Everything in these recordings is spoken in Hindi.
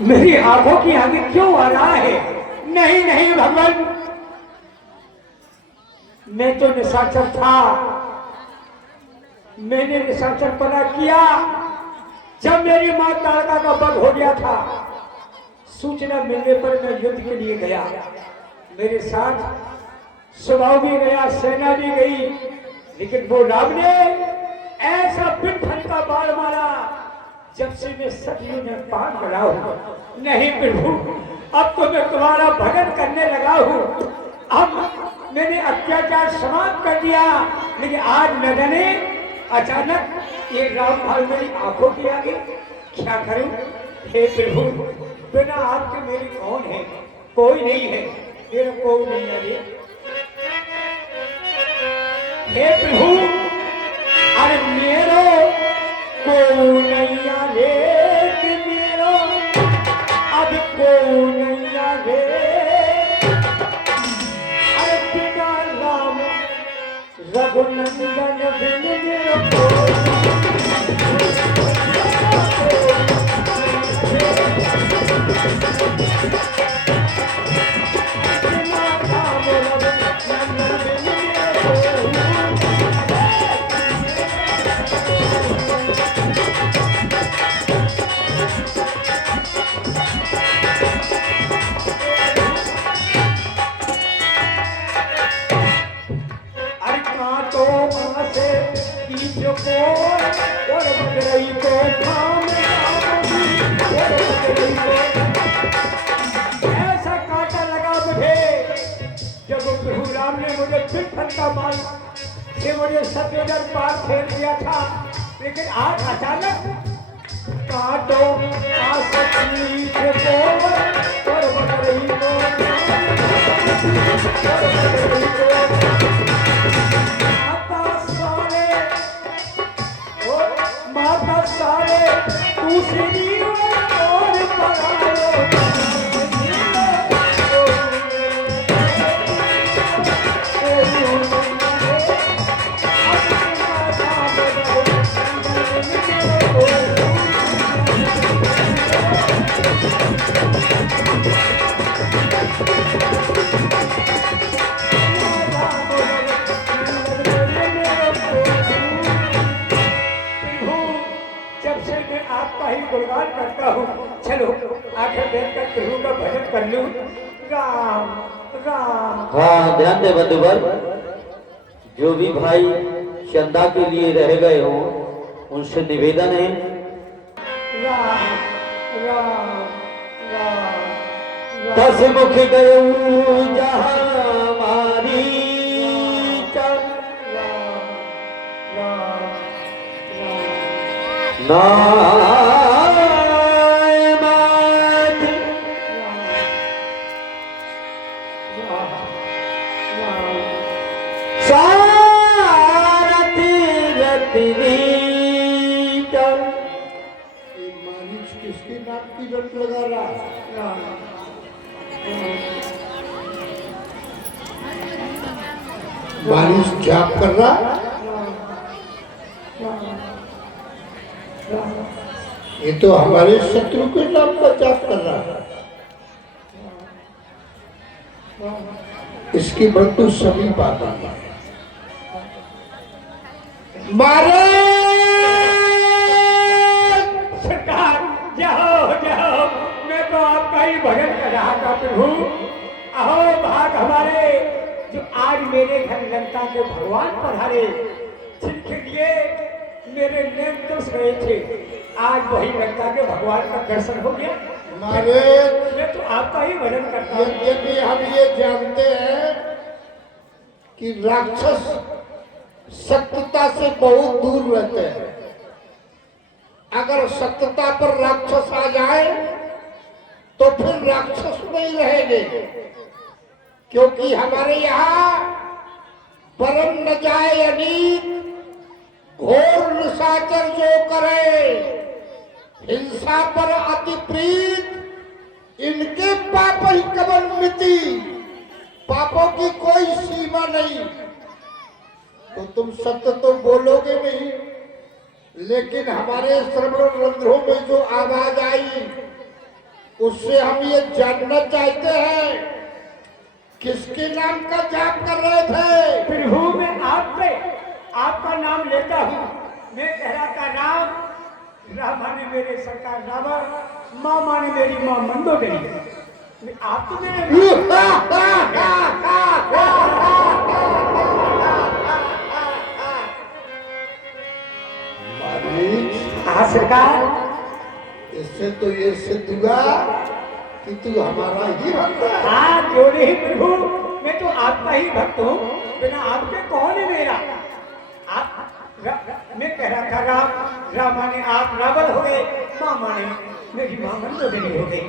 मेरी आंखों की आगे क्यों आ रहा है? नहीं नहीं भगवान, मैं तो निशाचर था। मैंने निशाचरपना किया जब मेरी मां तारका का वध हो गया था। सूचना मिलने पर मैं युद्ध के लिए गया। मेरे साथ स्वभाव भी गया, सेना भी गई, लेकिन वो राम ने ऐसा पिंड का बाण मारा जब से मैं सदियों में पार पड़ा हूं। नहीं प्रभु, अब तो मैं तुम्हारा भजन करने लगा हूं। अब मैंने अत्याचार समाप्त कर दिया, लेकिन आज न जाने अचानक ये राम भाल मेरी आंखों के आगे। क्या करूं? हे प्रभु, बिना आपके मेरी कौन है? कोई नहीं है, मेरा कोई नहीं है रे। हे प्रभु, अरे मेरो को नैया रे, कि मेरो अब को नैया रे। अरे बिना राम रघुनंदन बिन मेरो ऐसा कांटा लगा मुझे जब प्रभु राम ने मुझे फिर फटका मार से मुझे सत्यदर पार फेर दिया था। लेकिन आज अचानक कांटो माता सारे दूसरी और गुणगान करता हूँ। चलो आखिर बैठकर प्रभु का भजन कर लूं। राम राम। हाँ, ध्यान दे बंधुवर, जो भी भाई चंदा के लिए रह गए हों उनसे निवेदन है राम राम राम। दस मुख गयो जहाँ मारी चल किसकी नाक की रट लगा रहा है? बारिश जाप कर रहा। ये तो हमारे शत्रु के नाम का जाप कर रहा है। इसकी मृत्यु सभी पाता है। मारे सरकार, जाओ जाओ, मैं तो आपका ही भजन कर रहा था प्रभु। अहो भाग हमारे, जो आज मेरे घर लंका के भगवान पधारे, जिनके लिए मेरे नेम दोष गए थे, आज वही लंका के भगवान का दर्शन हो गया। मारे मैं तो आपका ही भजन करता हूँ। यद्यपि हम ये जानते हैं कि राक्षस सत्यता से बहुत दूर रहते हैं। अगर सत्यता पर राक्षस आ जाए तो फिर राक्षस नहीं रहेंगे, क्योंकि हमारे यहाँ परम न जाए अनीत, घोर निशाचर जो करे, हिंसा पर अति प्रीत, इनके पाप ही कवन मिति, पापों की कोई सीमा नहीं। तो तुम सत्य तो बोलोगे नहीं, लेकिन हमारे श्रवण रंध्रों में जो आवाज आई उससे हम ये जानना चाहते हैं किसके नाम का जाप कर रहे थे। प्रभु मैं आप पे आपका नाम लेता हूँ। मैं कह का नाम रामा ने मेरे सरकार रावण, माँ माने मेरी माँ मंदोदरी। आप तो मेरे हाँ सरकार, इससे तो ये सिद्ध हुआ कि तू हमारा ही भक्त है। हाँ क्यों नहीं प्रभु, मैं तो आपका ही भक्त हूँ। बिना आपके कौन है मेरा। मैं कह रहा था राम माने आप रावण हो गए, माँ माने मेरी माँ मंदोदरी हो गई।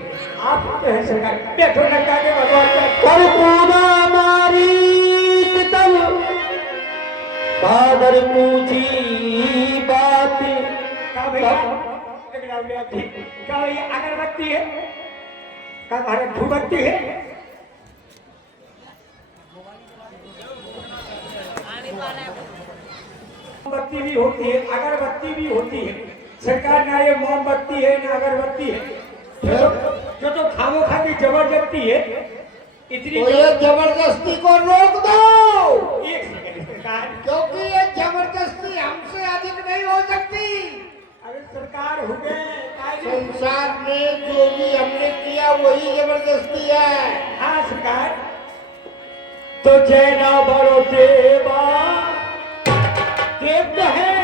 आप तो है सरकार। बैठो लगा के भगवान कादर पूछी बात का भैया क्या ये अगरबत्ती है, का भारत धूपबत्ती है। मोमबत्ती भी होती है, अगरबत्ती भी होती है सरकार। ना ये मोमबत्ती है ना अगरबत्ती है। जो तो खामो खा की जबरदस्ती है इतनी। तो ये जबरदस्ती को रोक दो, एक सेकंड सरकार। क्योंकि ये जबरदस्ती हमसे अधिक नहीं हो सकती। अरे सरकार हो गए संसार में जो भी हमने किया वही जबरदस्ती है। हाँ सरकार। तो जय ना बड़ो देवा, देव तो है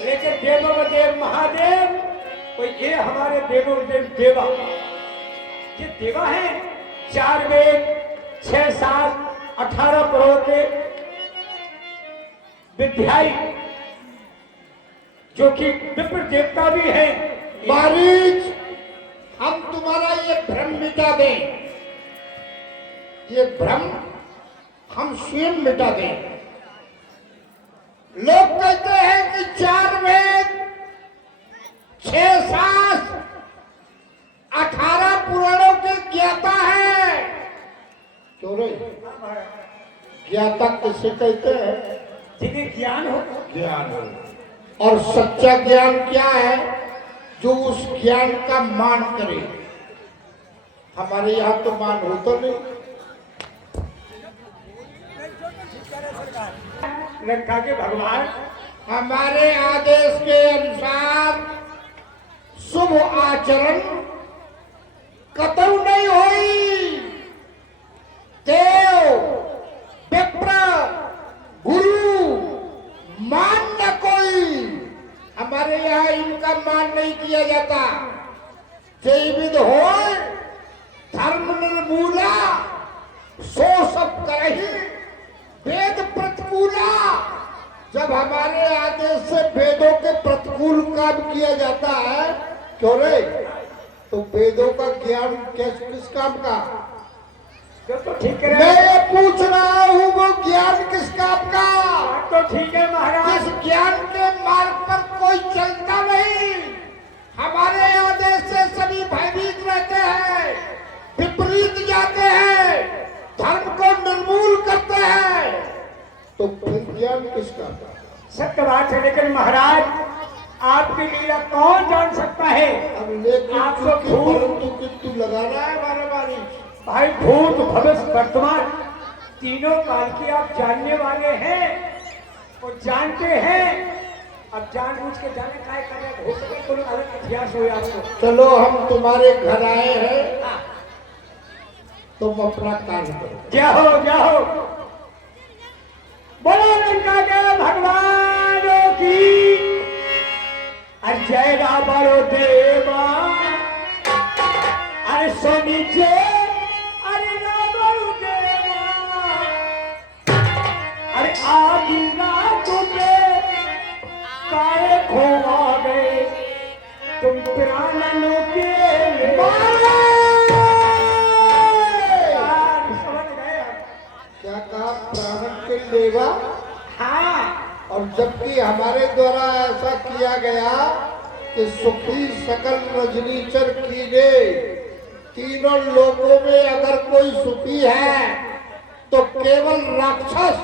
लेकिन देवों में देव महादेव। तो ये हमारे देवों में देव देवा, ये देवा है। 4 वेद 6 7 18 करोड़ के विद्याई, जो कि विप्र देवता भी है। मारीच, हम तुम्हारा ये भ्रम मिटा दें। ये भ्रम हम स्वयं मिटा दें। लोग कहते हैं कि 4 वेद 6 शास्त्र 18 पुराणों के ज्ञाता है। क्यों रे? ज्ञाता किसे कहते हैं? जिन्हें ज्ञान हो। ज्ञान हो। और सच्चा ज्ञान क्या है? जो उस ज्ञान का मान करे। हमारे यहाँ तो मान होता नहीं। रखा के भगवान हमारे आदेश के अनुसार शुभ आचरण कतई नहीं हुई। देव विप्र गुरु मान न कोई, हमारे यहाँ इनका मान नहीं किया जाता। जय विद हो धर्म निर्मूला, सो सब करही वेद प्रतिकूला। जब हमारे आदेश से वेदों के प्रतिकूल काम किया जाता है, क्यों रे? तो वेदों का ज्ञान किस काम का? तो ठीक है। मैं ये पूछ रहा हूँ वो ज्ञान किस काम का? तो ठीक है महाराज। इस ज्ञान के मार्ग पर कोई चलता नहीं। हमारे आदेश से सभी भयभीत रहते हैं, विपरीत जाते हैं, धर्म को निर्मूल करते हैं। तो फिर ज्ञान किसका? सत्य बात है, लेकिन महाराज आपकी लीला कौन जान सकता है। अब लेकिन आपको परंतु किंतु लगाना है बारे बारी। भाई भूत भविष्य वर्तमान तीनों काल की आप जानने वाले हैं और जानते हैं। अब जानबूझ के जाने का कर हो सके कोई अलग इतिहास हो आपको। चलो हम तुम्हारे घर आए हैं, तुम अपना कार्य करो। जाओ जाओ। बोलो लंका के भगवानों की जय रावण देवा। अरे सोनी जय, अरे रावण देवा। अरे आदि रात में काहे खोआ गए तुम प्राणों के क्या कहा? प्राण के लेवा। हाँ। और जबकि हमारे द्वारा ऐसा किया गया कि सुखी सकल रजनीचर कीने, तीनों लोगों में अगर कोई सुखी है तो केवल राक्षस।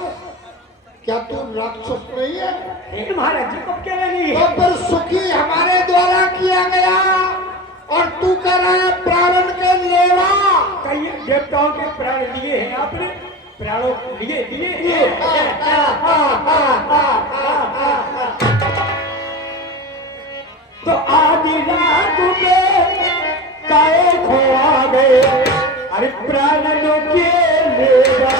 क्या तू राक्षस नहीं है? महाराज जी को क्या नहीं है? तो फिर सुखी हमारे द्वारा किया गया और तू रहे प्राण के लेवा। कई देवताओं के प्राण लिए हैं आपने, प्राणों लिए तो आदि रात में काए खोआ गए, अरे प्राण लो के लेवा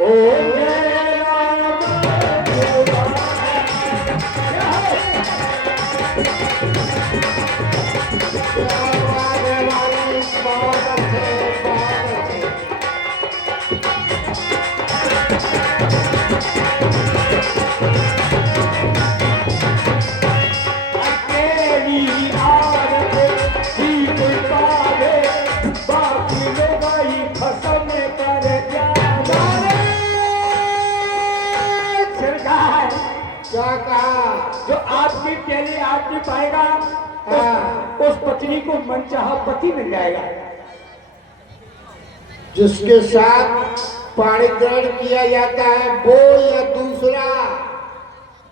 ओ जय राम देवा। अकेली आरत ही कोई पावे, बाकी लोग ही खसम कर जावे। सरकार क्या कहा? जो आपकी पहले आपकी पाएगा उस पत्नी को मनचाहा पति मिल जाएगा। जिसके साथ पाणी ग्रहण किया जाता है वो या दूसरा,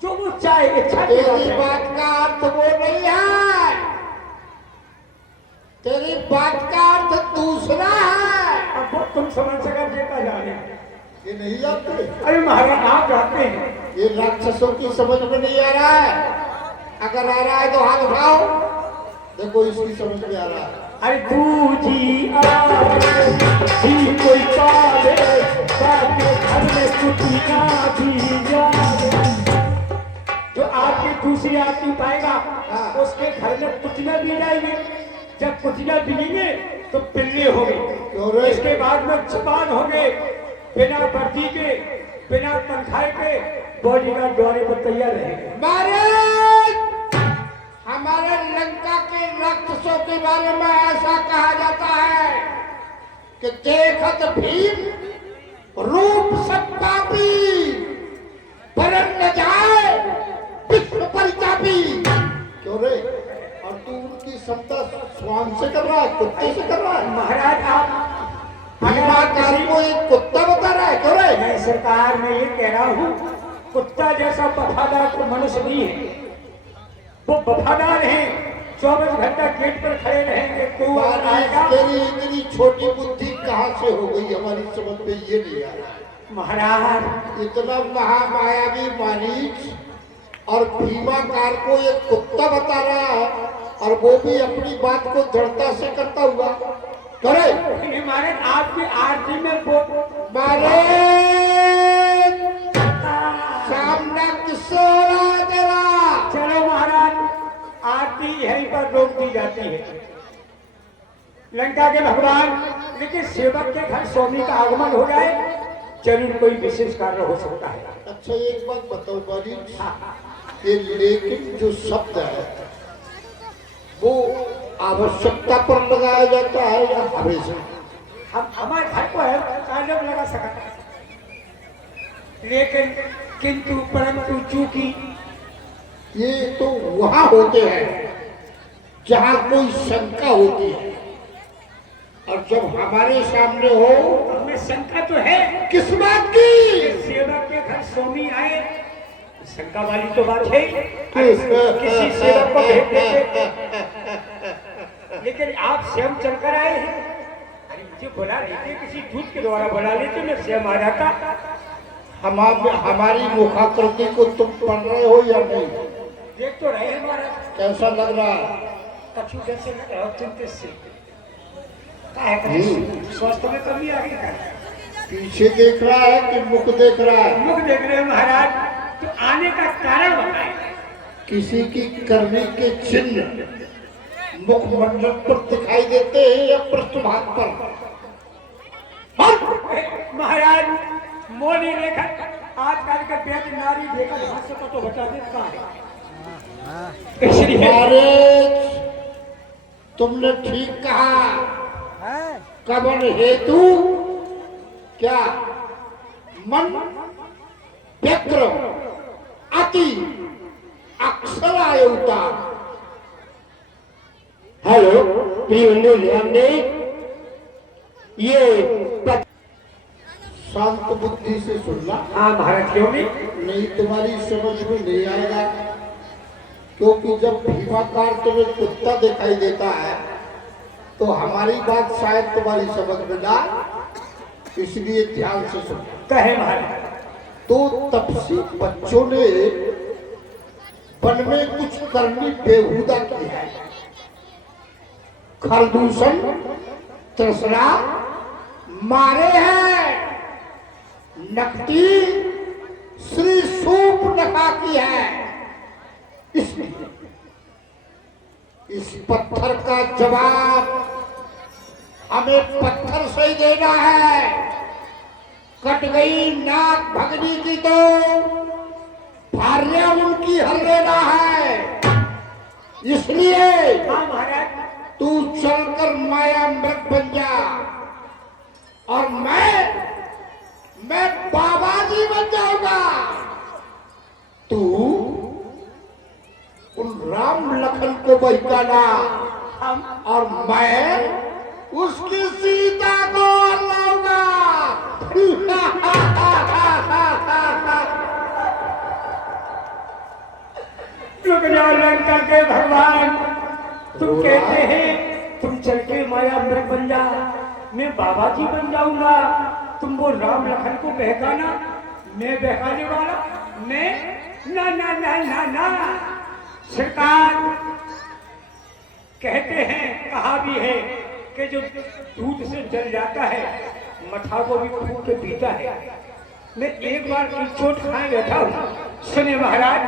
जो वो चाहे इच्छा की बात तेरी है। बात का अर्थ वो नहीं है, तेरी बात का अर्थ दूसरा है। अब वो तुम समझ सका जेता जाने। ये नहीं जानते? अरे महाराज आप जानते हैं। ये राक्षसों की समझ में नहीं आ रहा है। अगर आ रहा है तो हाथ उठाओ, देखो इसकी समझ में आ रहा है। अरे तू जी आवे ही कोई पावे, बाकी घर में कुटिया भी जावे। जो आपकी दूसरी आदमी पाएगा उसके घर में कुटिया भी जाएंगे। जब कुटिया बिनेंगे तो पिल्ले होंगे, इसके बाद में जवान होंगे, बिना वर्दी के बिना तनख्वाह के बॉडीगार्ड द्वारे पर तैयार रहेंगे। महाराज हमारे लंका के राक्षसों के बारे में ऐसा कहा जाता है कि देखत भीम रूप सब पापी, परन न जाए विश्व परितापी। क्यों रे? और तू उनकी क्षमता स्वान से कर रहा है, कुत्ते से कर रहा है? महाराज आप भीमाकार को एक कुत्ता बता रहा है, क्यों रे? मैं सरकार में ये कह रहा हूँ, कुत्ता जैसा वफादार तो मनुष्य नहीं है। वो वफादार है, 24 घंटा गेट पर खड़े रहेंगे। तू आएगा तेरी इतनी छोटी बुद्धि कहाँ से हो गई, हमारी समझ में ये नहीं आ रहा। महाराज। इतना महामायावी मानीच और भीमाकार को एक कुत्ता बता रहा है, और वो भी अपनी बात को दृढ़ता से करता हुआ। करे महाराज आपकी आरती में वो सामना किससे हो रहा है तेरा? चलो महाराज आरती यहीं पर रोक दी जाती है। लंका के भगवान, लेकिन सेवक के घर स्वामी का आगमन हो जाए जरूर कोई विशेष कार्य हो सकता है। अच्छा एक बात बताओ बाजी, ये लेकिन जो शब्द है वो आवश्यकता पर लगाया जाता है या हमेशा? हम हमारे घर को है कार्य में लगा सका, लेकिन किंतु परंतु चूंकि ये तो वहां होते हैं जहां कोई शंका होती है, और जब हमारे सामने हो हमें शंका तो है किस बात की? सेवक के घर स्वामी आए, शंका वाली तो बात है। किसी सेवक को भेज देते, लेकिन आप स्वयं चलकर आए हैं। अरे मुझे बुला लेते, किसी दूत के द्वारा बुला लेते, मैं स्वयं आ जाता। हमारी मुखाकृति को तुम पढ़ रहे हो या नहीं? देख तो रहे हैं महाराज। कैसा लग रहा है? कछु जैसे लग रहा हो चिंतित से। क्या है स्वास्थ्य में कमी आ गई है? पीछे देख रहा है कि मुख देख रहा है? मुख देख रहे हैं महाराज। तो आने का कारण बताए। किसी की करने के चिन्ह मुखमंडल पर दिखाई देते हैं या पृष्ठभाग पर? महाराज मोनी रेखा आजकल के पेट नारी देखकर भाष्य को तो बता देता है। इसलिए महाराज तुमने ठीक कहा। कवन हेतु क्या? मन व्यग्र अति अक्षर आयुता। हेलो प्रिय, हमने ये शांत बुद्धि से सुनना। हाँ महाराज, क्यों नहीं? नहीं तुम्हारी समझ में नहीं आएगा, क्योंकि जब भीमाकार तुम्हें कुत्ता दिखाई देता है तो हमारी बात शायद तुम्हारी समझ में ना, इसलिए ध्यान से सुनो। कहे महाराज। तो तब से बच्चों ने वन में कुछ करनी बेहुदा की है। खरदूषण तृष्णा मारे हैं, नकटी श्री सूप नका की है। इसलिए इस पत्थर का जवाब हमें पत्थर से ही देना है। कट गई नाक भगनी की तो भार्या उनकी हर लेना है। इसलिए हाँ महाराज। तू चलकर माया मृग बन जा और मैं बाबा जी बन जाऊंगा। तू उन राम लखन को बहकाना और मैं उसकी सीता को लाऊंगा। रुक जाओ लंका के भगवान, तुम कहते हैं तुम चल के माया मृग बन जा, मैं बाबा जी बन जाऊंगा। तुम वो राम लखन को बहकाना, मैं बहकाने वाला? मैं ना ना ना ना ना। सरकार कहते हैं, कहा भी है कि जो दूध से जल जाता है मठा को भी फूट के पीता है। मैं एक बार की चोट खाए बैठा हूं। सुने महाराज,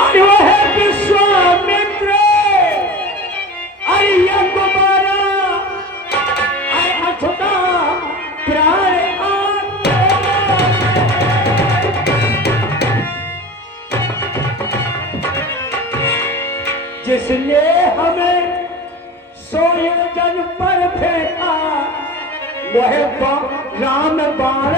अरे वो है विश्वामित्र, अरे ये दोबारा अरे अछूता प्राण जिसने हमें सोयोजन पर फेंका वह राम बाण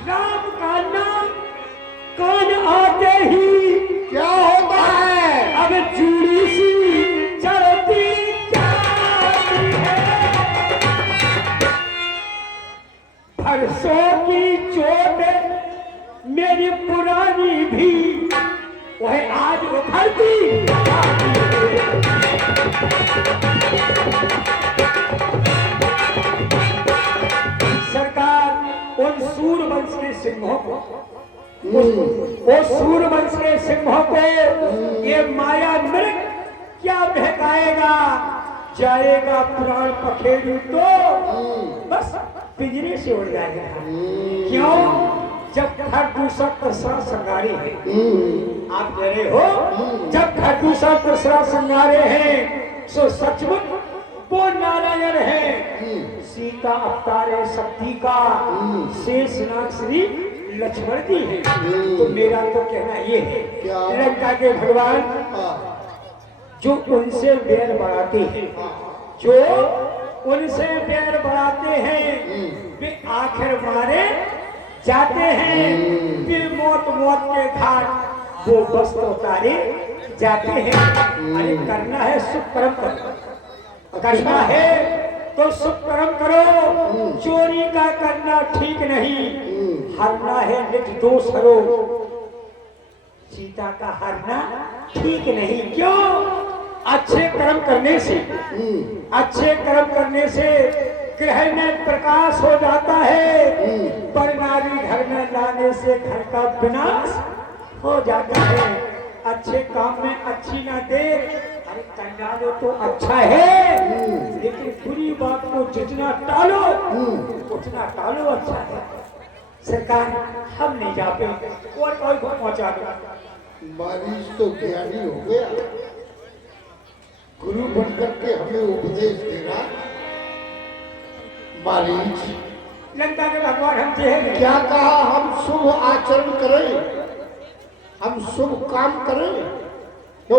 राम का नाम कान आते ही क्या होता है? अब चूड़ी सी चढ़ती जाती है। परसों की चोट मेरी पुरानी भी वह आज उभरती सरकार। उन सूरवंश के सिंहों को, वो सूरवंश के सिंहों को ये माया मृग क्या बहकाएगा? जाएगा प्राण पखेरु तो बस पिंजरे से उड़ जाएगा। क्यों? जब खरदूषण तसरा संगारे हैं, आप कह रहे हो जब खरदूषण तसरा संगारे हैं सो सचमुच वो नारायण है। सीता अवतारे शक्ति का शेषनाग श्री लक्ष्मण जी है। तो मेरा तो कहना ये है, लंका के भगवान जो उनसे बैर बढ़ाते हैं, जो उनसे बैर बढ़ाते हैं, वे आखिर मारे जाते हैं। वे मौत मौत के घाट वो वस्त्र उतारे जाते हैं। अरे करना है शुभ कर्म करो, करना है तो शुभ कर्म करो। चोरी का करना ठीक नहीं, हरना है निज दोष हरो। सीता का हरना ठीक नहीं। क्यों? अच्छे कर्म करने से, अच्छे कर्म करने से गृह में प्रकाश हो जाता है, पर नारी घर में लाने से घर का विनाश हो जाता है। अच्छे काम में अच्छी ना दे, अरे करना लो तो अच्छा है, लेकिन बुरी बात को जितना टालो उतना टालो अच्छा है। सरकार हम नहीं जाते और कोई को पहुंचा दो। मरीज तो ज्ञानी हो गया, गुरु बनकर के हमें उपदेश दे रहा। मरीज लंका के भगवान हमसे है क्या कहा? हम शुभ आचरण करें, हम शुभ काम करें। तो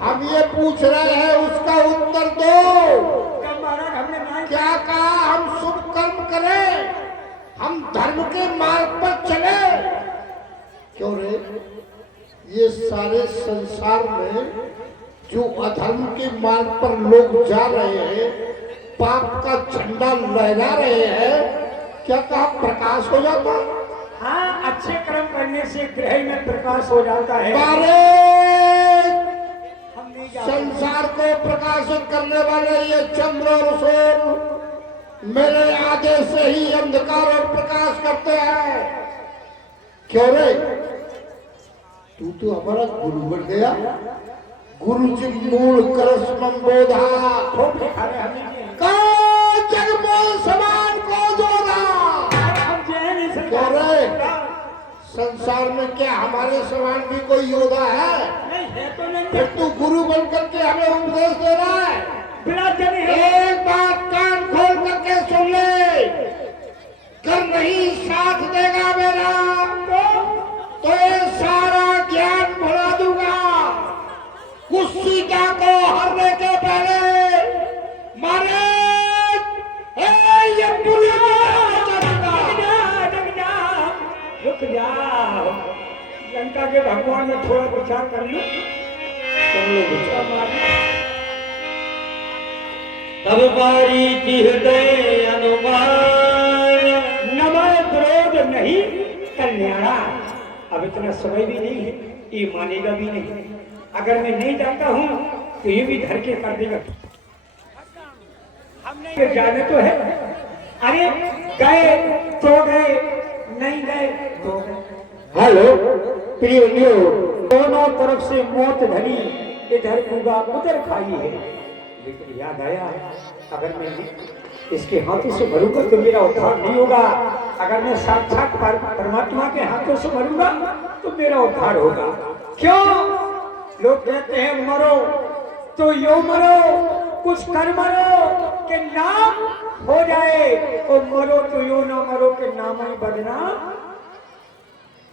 हम ये पूछ रहे हैं, उसका उत्तर दो। क्या कहा? हम शुभ कर्म करें, हम धर्म के मार्ग पर चले। क्यों रे? ये सारे संसार में जो अधर्म के मार्ग पर लोग जा रहे हैं, पाप का झंडा लहरा रहे हैं, क्या कहा प्रकाश हो जाता? हाँ, अच्छे कर्म करने से ग्रह में प्रकाश हो जाता है। बारे हम नहीं जानते। संसार को प्रकाशित करने वाले ये चंद्र और सूर्य मेरे आगे से ही अंधकार और प्रकाश करते हैं। क्यों रे, तू तो हमारा गुरु बन गया। गुरु जी मूल करस्मम बोधा खूब लिखा रहे हमें। का जगमोल समान को जोड़ा। हम जय नहीं सकते। क्यों रे, संसार में क्या हमारे समान भी कोई योद्धा है? नहीं है तो नहीं फिर तू गुरु बन करके हमें उपदेश दे रहा है। बिना जने एक बात कान खोल करके सुन ले, कर नहीं साथ देगा मेरा तो ये सारा ज्ञान भुला दूंगा। कुश्तिका को हरने के पहले मारे ये रुक जाओ, लंका के भगवान ने थोड़ा विचार कर लो। तब बारी हृदय अनुमान, नमः क्रोध नहीं कल्याणा। अब इतना समय भी नहीं है, ये मानेगा भी नहीं। अगर मैं नहीं जाता हूँ तो ये भी धर के कर देगा। हमने जाने तो है। अरे गए तो गए, नहीं गए तो गए। हेलो प्रियो, दोनों तरफ से मौत धनी, इधर कूदा उधर खाई है। लेकिन याद आया, अगर मैं इसके हाथों से मरूंगा तो मेरा उद्धार नहीं होगा। अगर मैं साक्षात परमात्मा के हाथों से मरूंगा तो मेरा उद्धार होगा। क्यों? लोग कहते हैं मरो तो यो मरो, कुछ कर मरो के नाम हो जाए, और मरो तो यो ना मरो के नाम ही बदनाम।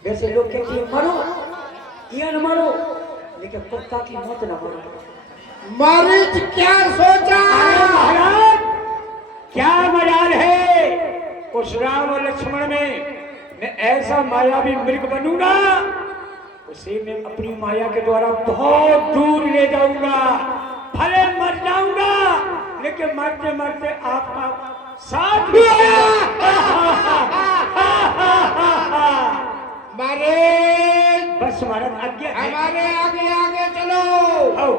वैसे लोग कहते हैं मरो या न मरो, लेकिन कुत्ता की मौत न मरो। मारिच क्या सोचा? महाराज क्या मजाल है उस राम और लक्ष्मण में। मैं ऐसा मायावी मृग बनूंगा, उसे मैं अपनी माया के द्वारा बहुत दूर ले जाऊंगा। भले मर जाऊंगा, लेकिन मरते मरते आपका साथ भी मारे बस महाराज आज्ञा है। हमारे आगे आगे चलो। आओ।